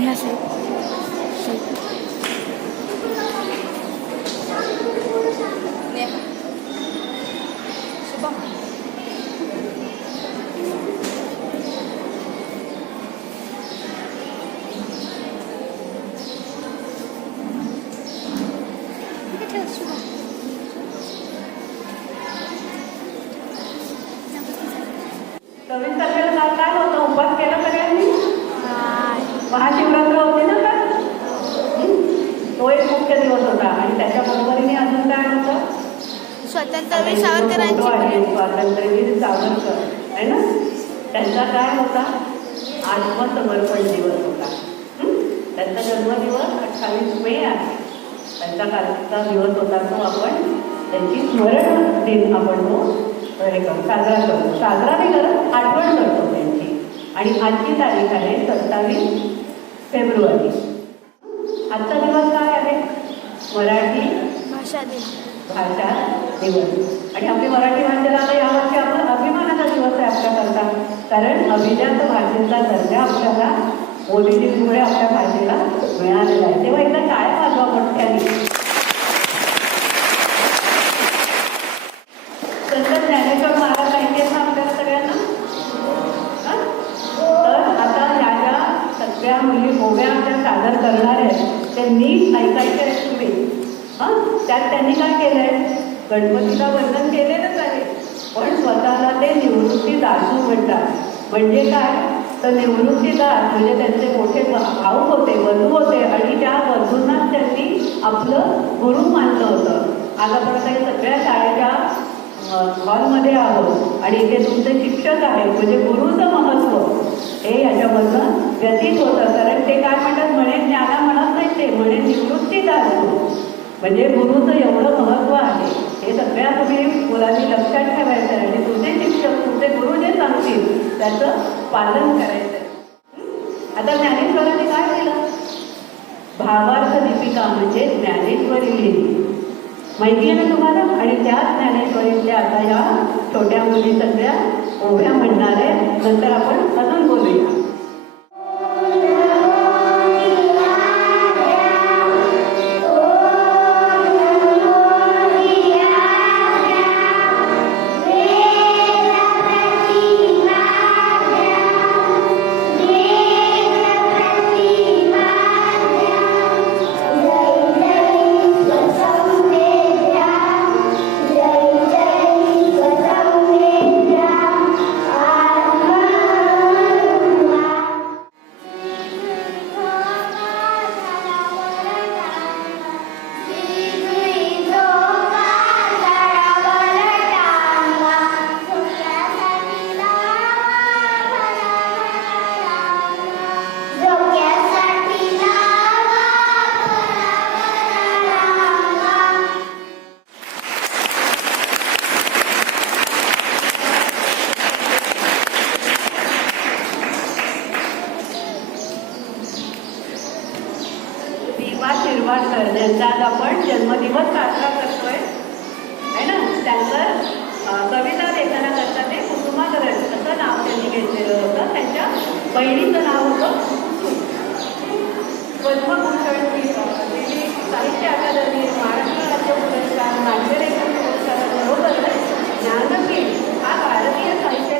ह्या साईड नवीन तारखेला काय होतं? उपवास केला सगळ्यांनी? महाशिवरात्र होती ना का? तो एक मुख्य दिवस होता. आणि त्याच्या बरोबरीने अजून काय होतं? स्वातंत्र्यवीर सावरकरांची स्वातंत्र्यवीर सावरकर आहे ना, त्यांचा काय होता? आत्मसमर्पण दिवस होता. त्यांचा जन्मदिवस 28 मे आहे. त्यांचा कालचा दिवस होता तो आपण त्यांची स्मरण दिन आपण तो साजरा करतो. साजरा नाही करत, आठवण करतो त्यांची. आणि आजची तारीख आहे 27 फेब्रुवारी. आजचा दिवस काय आहे? मराठी भाषा दिन. आणि आपली मराठी भाषेला आता यावर्षी आपण अभिमानाचा दिवस आहे आपल्याकरता. कारण अभिजात भाषेचा दर्जा आपल्याला मोदीजींमुळे आपल्या भाषेला मिळालेला आहे. तेव्हा एकदा काय वाजवा मोठ्याने. संत ज्ञानेश्वर महाराज माहिती आहे ना आपल्याला सगळ्यांना? तर आता ह्या ज्या सगळ्या मुली ओव्या ज्या सादर करणार आहेत ते नीट ऐकायचे आहेत तुम्ही. त्यात त्यांनी काय केलंय? गणपतीला वंदन केलेलंच आहे, पण स्वतःला ते निवृत्तीदासू म्हणतात. म्हणजे काय? तर निवृत्तीदास म्हणजे त्यांचे मोठे भाऊ होते, वधू होते, आणि त्या वधूंनाच त्यांनी आपलं गुरु मानलं होतं. आज आपण काही सगळ्या शाळेच्या हॉलमध्ये आहोत आणि इथे तुमचे शिक्षक आहेत, म्हणजे गुरुचं महत्त्व हे याच्यामधनं व्यतीत होतं. कारण ते काय म्हणतात? म्हणे ज्ञाना म्हणत नाही, ते म्हणे निवृत्तीदास म्हणजे गुरुचं एवढं महत्त्व आहे. हे सगळ्या तुम्ही मुलांनी लक्षात ठेवायचं आहे. आणि तुमचे शिक्षक, तुमचे गुरु जे सांगतील त्याचं पालन करायचं आहे. आता ज्ञानेश्वरांनी काय केलं? भावार्थ दीपिका म्हणजे ज्ञानेश्वरी लिहिली, माहिती आहे ना तुम्हाला? आणि त्या ज्ञानेश्वरीतल्या आता या छोट्या मुली सगळ्या ओव्या म्हणणार आहे. नंतर आपण अजून बोलूया. शिरवाडकर ज्यांचा आज आपण जन्मदिवस साजरा करतोय आहे ना, त्यांचं कविता लेखना करता ते कुसुमाग्रज असं नाव त्यांनी घेतलेलं होतं. त्यांच्या बहिणीचं नाव होतं पद्मभूषण. साहित्य अकादमी, महाराष्ट्र राज्य पुरस्कार, नाट्यलेखन पुरस्काराबरोबर ज्ञानपीठ हा भारतीय साहित्य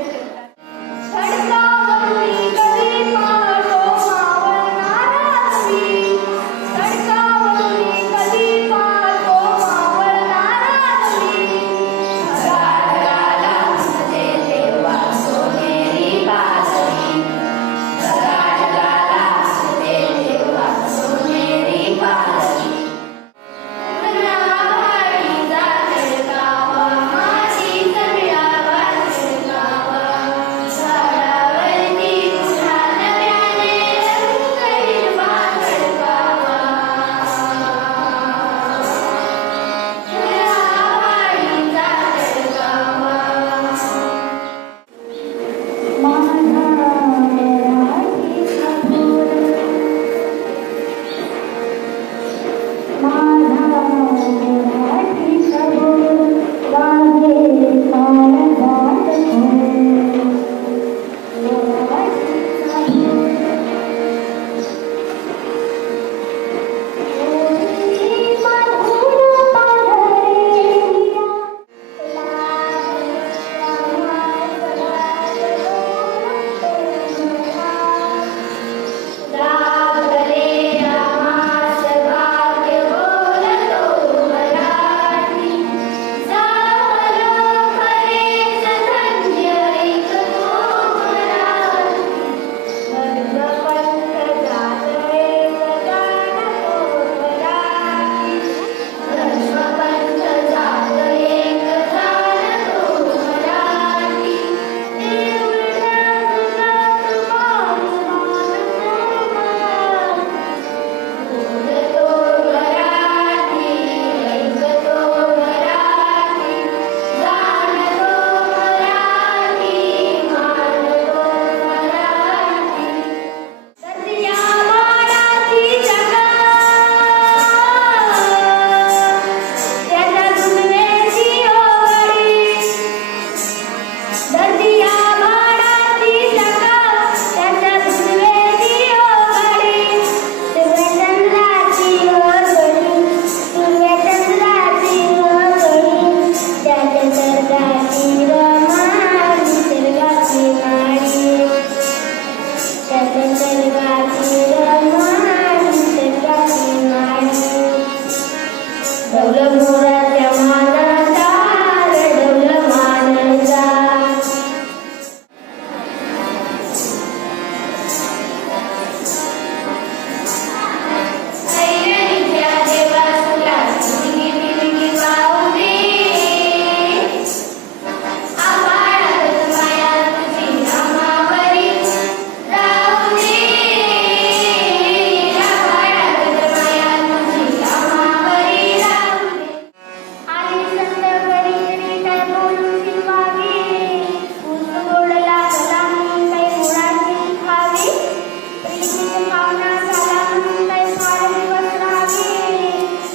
पाहुणा झाला म्हणून काही फार दिवस राहावे,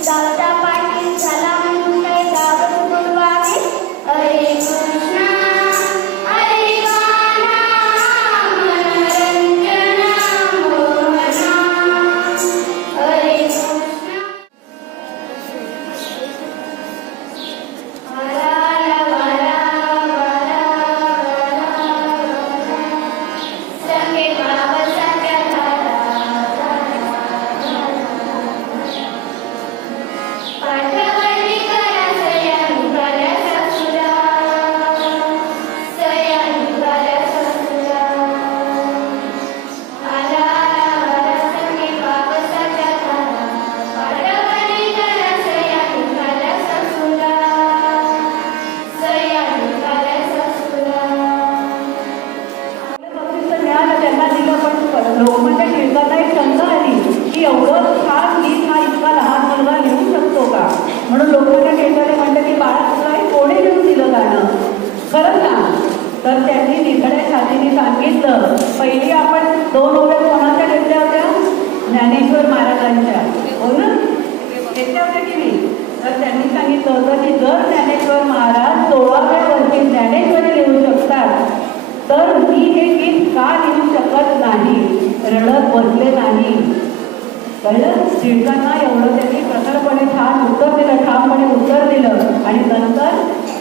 गावचा पाटील झाला म्हणून काही गावच बोलवावे. हरे कृष्णा हरे गाना मनोरंजन मोहना. हरे कृष्णा वरा वरा वरा संगे भावसाच्या पाठवली करा सयानी करा ससुरा, सयानी करा ससुरा. आला आला संगे भावसाच्या पाठवली करा सयानी करा ससुरा, सयानी करा ससुरा. बक्षीस मिळालं त्यांना दिलं, पण लोकमान्य टिळकांना एक शंका आली की एवढं छान गीत हा इतका लहान मुलगा लिहू शकतो का. म्हणून लोकमान्य टिळकाने म्हटलं की बाळा तुला हे कोणी लिहून दिलं गाणं, खरंच ना. तर त्यांनी निखड्या छातीने सांगितलं, पहिली आपण 2 ओव्या कोणाच्या घेतल्या होत्या, ज्ञानेश्वर महाराजांच्या, हो ना, घेतल्या होत्या की नाही. तर त्यांनी सांगितलं होतं की जर ज्ञानेश्वर महाराज 16व्या वर्षी ज्ञानेश्वरी लिहू शकतात तर मी हे गीत का लिहू शकत नाही. रडत बसले नाही. कळलं. टिळकांना एवढं त्यांनी प्रखरपणे छान उत्तर दिलं, ठामपणे उत्तर दिलं. आणि नंतर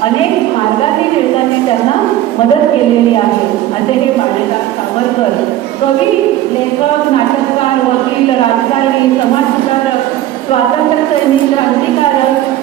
अनेक मार्गांनी टिळकांनी त्यांना मदत केलेली आहे. असे हे बाळासाहेब सावरकर कवी, लेखक, नाटककार, वकील, राजकारणी, समाजसुधारक, स्वातंत्र्य सैनिक, क्रांतिकारक